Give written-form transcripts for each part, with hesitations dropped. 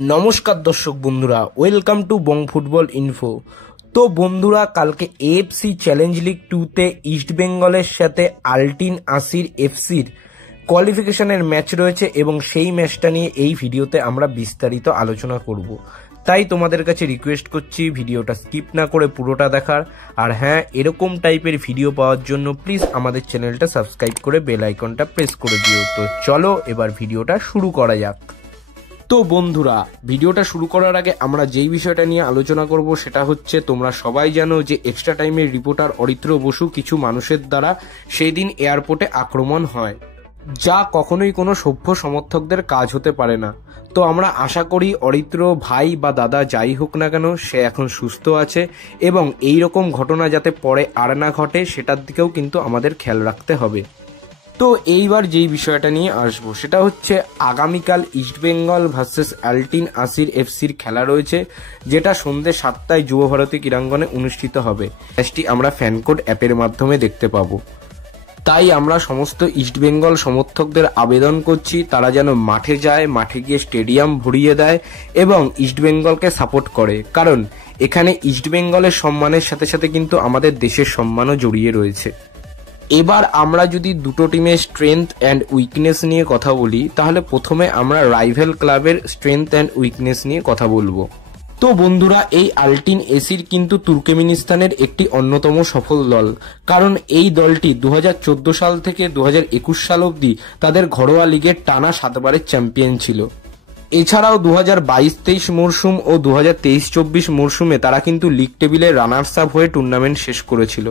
নমস্কার দর্শক বন্ধুরা, welcome to Bong football info. তো বন্ধুরা, কালকে এএফসি চ্যালেঞ্জ লিগ 2তে ইস্ট বেঙ্গলের সাথে আলটিন আসির এফসির কোয়ালিফিকেশনের ম্যাচ রয়েছে এবং সেই ম্যাচটা নিয়ে এই ভিডিওতে আমরা বিস্তারিত আলোচনা করব। তাই তোমাদের কাছে রিকোয়েস্ট করছি ভিডিওটা স্কিপ না করে পুরোটা দেখার। আর হ্যাঁ, এরকম টাইপের ভিডিও পাওয়ার জন্য প্লিজ আমাদের চ্যানেলটা সাবস্ক্রাইব করে বেল আইকনটা প্রেস করে দিও। তো চলো এবার ভিডিওটা শুরু করা যাক। তো বন্ধুরা, ভিডিওটা শুরু করার আগে আমরা যেই বিষয়টা নিয়ে আলোচনা করব সেটা হচ্ছে, তোমরা সবাই জানো যে এক্সট্রা টাইমের রিপোর্টার অরিত্র বসু কিছু মানুষের দ্বারা সেই দিন এয়ারপোর্টে আক্রমণ হয়, যা কখনোই কোনো সভ্য সমর্থকদের কাজ হতে পারে না। তো আমরা আশা করি অরিত্র ভাই বা দাদা যাই হোক না কেন, সে এখন সুস্থ আছে এবং এই রকম ঘটনা যাতে পরে আর না ঘটে সেটার দিকেও কিন্তু আমাদের খেয়াল রাখতে হবে। তো এইবার যেই বিষয়টা নিয়ে আসবো সেটা হচ্ছে, আগামীকাল ইস্টবেঙ্গল ভার্সেস আলটিন আসির এফসির খেলা রয়েছে, যেটা সন্ধ্যে 7টায় যুবভারতী ক্রীড়াঙ্গনে অনুষ্ঠিত হবে। ম্যাচটি আমরা ফ্যানকোড অ্যাপের মাধ্যমে দেখতে পাবো। তাই আমরা সমস্ত ইস্টবেঙ্গল সমর্থকদের আবেদন করছি তারা যেন মাঠে যায়, মাঠে গিয়ে স্টেডিয়াম ভরিয়ে দেয় এবং ইস্টবেঙ্গলকে সাপোর্ট করে, কারণ এখানে ইস্টবেঙ্গলের সম্মানের সাথে সাথে কিন্তু আমাদের দেশের সম্মানও জড়িয়ে রয়েছে। এবার আমরা যদি দুটো টিমের স্ট্রেংথ অ্যান্ড উইকনেস নিয়ে কথা বলি, তাহলে প্রথমে আমরা রাইভেল ক্লাবের স্ট্রেংথ অ্যান্ড উইকনেস নিয়ে কথা বলবো। তো বন্ধুরা, এই আলটিন এসির কিন্তু তুর্কমেনিস্তানের একটি অন্যতম সফল দল, কারণ এই দলটি 2014 সাল থেকে 2021 সাল অবধি তাদের ঘরোয়া লিগের টানা 7বারের চ্যাম্পিয়ন ছিল। এছাড়াও 2022-23 মরশুম ও 2023-24 মরশুমে তারা কিন্তু লিগ টেবিলের রানার্স আপ হয়ে টুর্নামেন্ট শেষ করেছিল।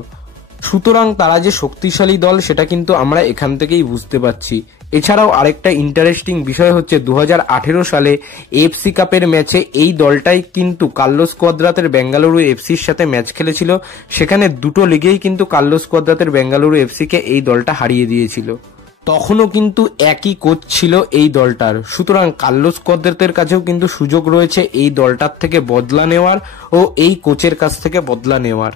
সুতরাং তারা যে শক্তিশালী দল সেটা কিন্তু আমরা এখান থেকেই বুঝতে পারছি। এছাড়াও আরেকটা ইন্টারেস্টিং বিষয় হচ্ছে, 2018 সালে এএফসি কাপের ম্যাচে এই দলটাই কিন্তু কার্লোস কোয়াদ্রাতের বেঙ্গালুরু এফসির সাথে ম্যাচ খেলেছিল। সেখানে দুটো লিগেই কিন্তু কার্লোস কোয়াদ্রাতের বেঙ্গালুরু এফসিকে এই দলটা হারিয়ে দিয়েছিল। তখনও কিন্তু একই কোচ ছিল এই দলটার। সুতরাং কার্লোস কোয়াদ্রাতের কাছেও কিন্তু সুযোগ রয়েছে এই দলটার থেকে বদলা নেওয়ার ও এই কোচের কাছ থেকে বদলা নেওয়ার।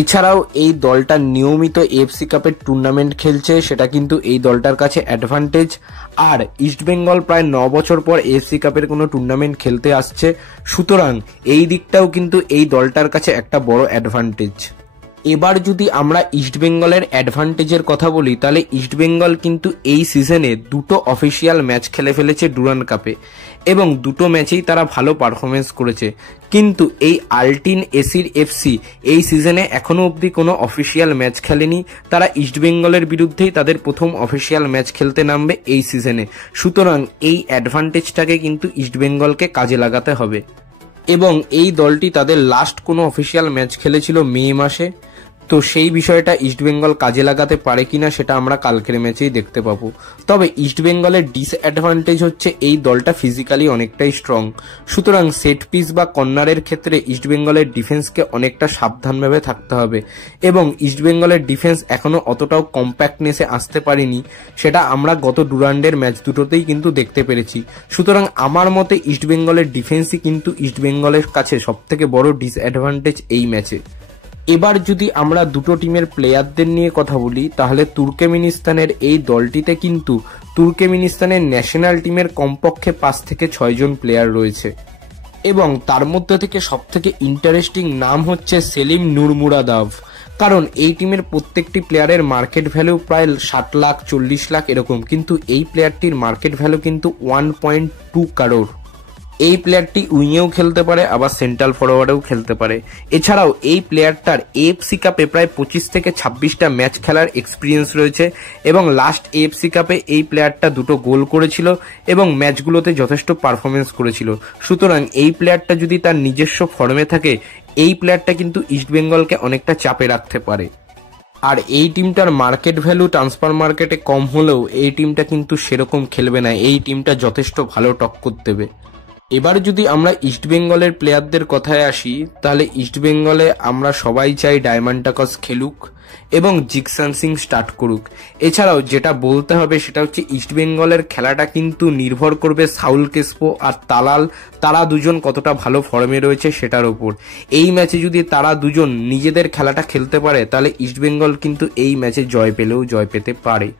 এছাড়াও এই দলটা নিয়মিত এএফসি কাপের টুর্নামেন্ট খেলছে, সেটা কিন্তু এই দলটার কাছে অ্যাডভান্টেজ। আর ইস্টবেঙ্গল প্রায় 9 বছর পর এএফসি কাপের কোনো টুর্নামেন্ট খেলতে আসছে, সুতরাং এই দিকটাও কিন্তু এই দলটার কাছে একটা বড় অ্যাডভান্টেজ। এবার যদি আমরা ইস্টবেঙ্গলের অ্যাডভান্টেজের কথা বলি, তাহলে ইস্টবেঙ্গল কিন্তু এই সিজনে দুটো অফিসিয়াল ম্যাচ খেলে ফেলেছে ডুরান্ড কাপে এবং দুটো ম্যাচেই তারা ভালো পারফরমেন্স করেছে। কিন্তু এই আলটিন এসির এফসি এই সিজনে এখনো অবধি কোনো অফিসিয়াল ম্যাচ খেলেনি। তারা ইস্টবেঙ্গলের বিরুদ্ধেই তাদের প্রথম অফিসিয়াল ম্যাচ খেলতে নামবে এই সিজনে। সুতরাং এই অ্যাডভান্টেজটাকে কিন্তু ইস্টবেঙ্গলকে কাজে লাগাতে হবে। এবং এই দলটি তাদের লাস্ট কোনো অফিসিয়াল ম্যাচ খেলেছিল মে মাসে। তো সেই বিষয়টা ইস্টবেঙ্গল কাজে লাগাতে পারে কিনা সেটা আমরা কালকের ম্যাচেই দেখতে পাবো। তবে ইস্টবেঙ্গলের ডিসঅ্যাডভান্টেজ হচ্ছে এই দলটা ফিজিক্যালি অনেকটাই স্ট্রং। সুতরাং সেট পিস বা কর্নারের ক্ষেত্রে ইস্টবেঙ্গলের ডিফেন্সকে অনেকটা সাবধানভাবে থাকতে হবে এবং ইস্টবেঙ্গলের ডিফেন্স এখনো অতটাও কম্প্যাক্টনেসে আসতে পারেনি, সেটা আমরা গত ডুরান্ডের ম্যাচ দুটোতেই কিন্তু দেখতে পেরেছি। সুতরাং আমার মতে ইস্টবেঙ্গলের ডিফেন্সই কিন্তু ইস্টবেঙ্গলের কাছে সবথেকে বড় ডিসঅ্যাডভান্টেজ এই ম্যাচে। এবার যদি আমরা দুটো টিমের প্লেয়ারদের নিয়ে কথা বলি, তাহলে তুর্কমেনিস্তানের এই দলটিতে কিন্তু তুর্কমেনিস্তানের ন্যাশনাল টিমের কমপক্ষে 5 থেকে 6 জন প্লেয়ার রয়েছে এবং তার মধ্যে থেকে সবথেকে ইন্টারেস্টিং নাম হচ্ছে সেলিম নুরমুরাদাভ। কারণ এই টিমের প্রত্যেকটি প্লেয়ারের মার্কেট ভ্যালু প্রায় 60 লাখ 40 লাখ এরকম, কিন্তু এই প্লেয়ারটির মার্কেট ভ্যালু কিন্তু 1.2 কারোর। এই প্লেয়ারটি উইংয়েও খেলতে পারে, আবার সেন্ট্রাল ফরওয়ার্ডেও খেলতে পারে। এছাড়াও এই প্লেয়ারটার এএফসি কাপে প্রায় 25 থেকে 26টা ম্যাচ খেলার এক্সপিরিয়েন্স রয়েছে এবং লাস্ট এএফসি কাপে এই প্লেয়ারটা 2টো গোল করেছিল এবং ম্যাচগুলোতে যথেষ্ট পারফরমেন্স করেছিল। সুতরাং এই প্লেয়ারটা যদি তার নিজস্ব ফর্মে থাকে, এই প্লেয়ারটা কিন্তু ইস্টবেঙ্গলকে অনেকটা চাপে রাখতে পারে। আর এই টিমটার মার্কেট ভ্যালু ট্রান্সফার মার্কেটে কম হলেও এই টিমটা কিন্তু সেরকম খেলবে না, এই টিমটা যথেষ্ট ভালো টক্কর দেবে। এবার যদি আমরা ইস্টবেঙ্গলের প্লেয়ারদের কথায় আসি, তাহলে ইস্টবেঙ্গলে আমরা সবাই চাই ডায়মন্ড টাকস খেলুক এবং জিকসান সিং স্টার্ট করুক। এছাড়াও যেটা বলতে হবে সেটা হচ্ছে, ইস্টবেঙ্গলের খেলাটা কিন্তু নির্ভর করবে সাউল কেসপো আর তালাল, তারা দুজন কতটা ভালো ফর্মে রয়েছে সেটার উপর। এই ম্যাচে যদি তারা দুজন নিজেদের খেলাটা খেলতে পারে, তাহলে ইস্টবেঙ্গল কিন্তু এই ম্যাচে জয় পেলেও জয় পেতে পারে।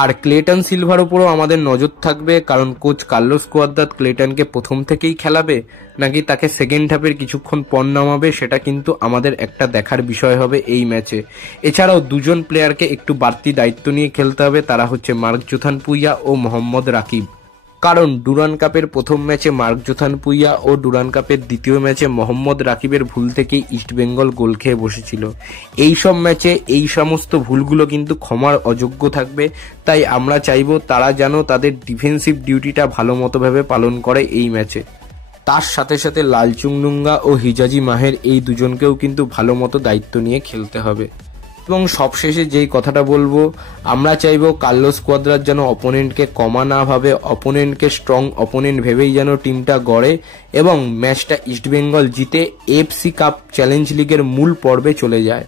আর ক্লেটন সিলভার উপরও আমাদের নজর থাকবে, কারণ কোচ কার্লোস কুয়াদ্রাত ক্লেটনকে প্রথম থেকেই খেলাবে নাকি তাকে সেকেন্ড হাফের কিছুক্ষণ পর নামাবে, সেটা কিন্তু আমাদের একটা দেখার বিষয় হবে এই ম্যাচে। এছাড়াও দুজন প্লেয়ারকে একটু বাড়তি দায়িত্ব নিয়ে খেলতে হবে, তারা হচ্ছে মার্ক জোথান পুইয়া ও মোহাম্মদ রাকিব। কারণ ডুরান্ড কাপের প্রথম ম্যাচে মার্ক জোথান পুইয়া ও ডুরান্ড কাপের দ্বিতীয় ম্যাচে মোহাম্মদ রাকিবের ভুল থেকেই ইস্টবেঙ্গল গোল খেয়ে বসেছিল। এই সব ম্যাচে এই সমস্ত ভুলগুলো কিন্তু ক্ষমার অযোগ্য থাকবে, তাই আমরা চাইব তারা যেন তাদের ডিফেন্সিভ ডিউটিটা ভালো মতোভাবে পালন করে এই ম্যাচে। তার সাথে সাথে লালচুংডুঙ্গা ও হিজাজি মাহের এই দুজনকেও কিন্তু ভালো মতো দায়িত্ব নিয়ে খেলতে হবে। এবং সবশেষে যেই কথাটা বলবো, আমরা চাইবো কার্লোস কুয়াদ্রাত যেন অপোনেন্টকে কমা না ভাবে, অপোনেন্টকে স্ট্রং অপোনেন্ট ভেবেই যেন টিমটা গড়ে এবং ম্যাচটা ইস্টবেঙ্গল জিতে এফসি কাপ চ্যালেঞ্জ লিগের মূল পর্বে চলে যায়।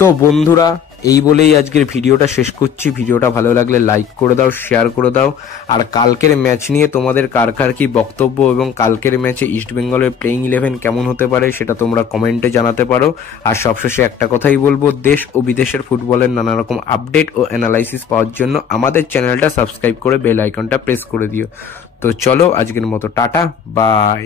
তো বন্ধুরা, এই বলেই আজকের ভিডিওটা শেষ করছি। ভিডিওটা ভালো লাগলে লাইক করে দাও, শেয়ার করে দাও। আর কালকের ম্যাচ নিয়ে তোমাদের কার কার কি বক্তব্য এবং কালকের ম্যাচে ইস্টবেঙ্গলের প্লেইং 11 কেমন হতে পারে সেটা তোমরা কমেন্টে জানাতে পারো। আর সবশেষে একটা কথাই বলবো, দেশ ও বিদেশের ফুটবলের নানা রকম আপডেট ও অ্যানালাইসিস পাওয়ার জন্য আমাদের চ্যানেলটা সাবস্ক্রাইব করে বেল আইকনটা প্রেস করে দিও। তো চলো আজকের মতো টাটা, বাই।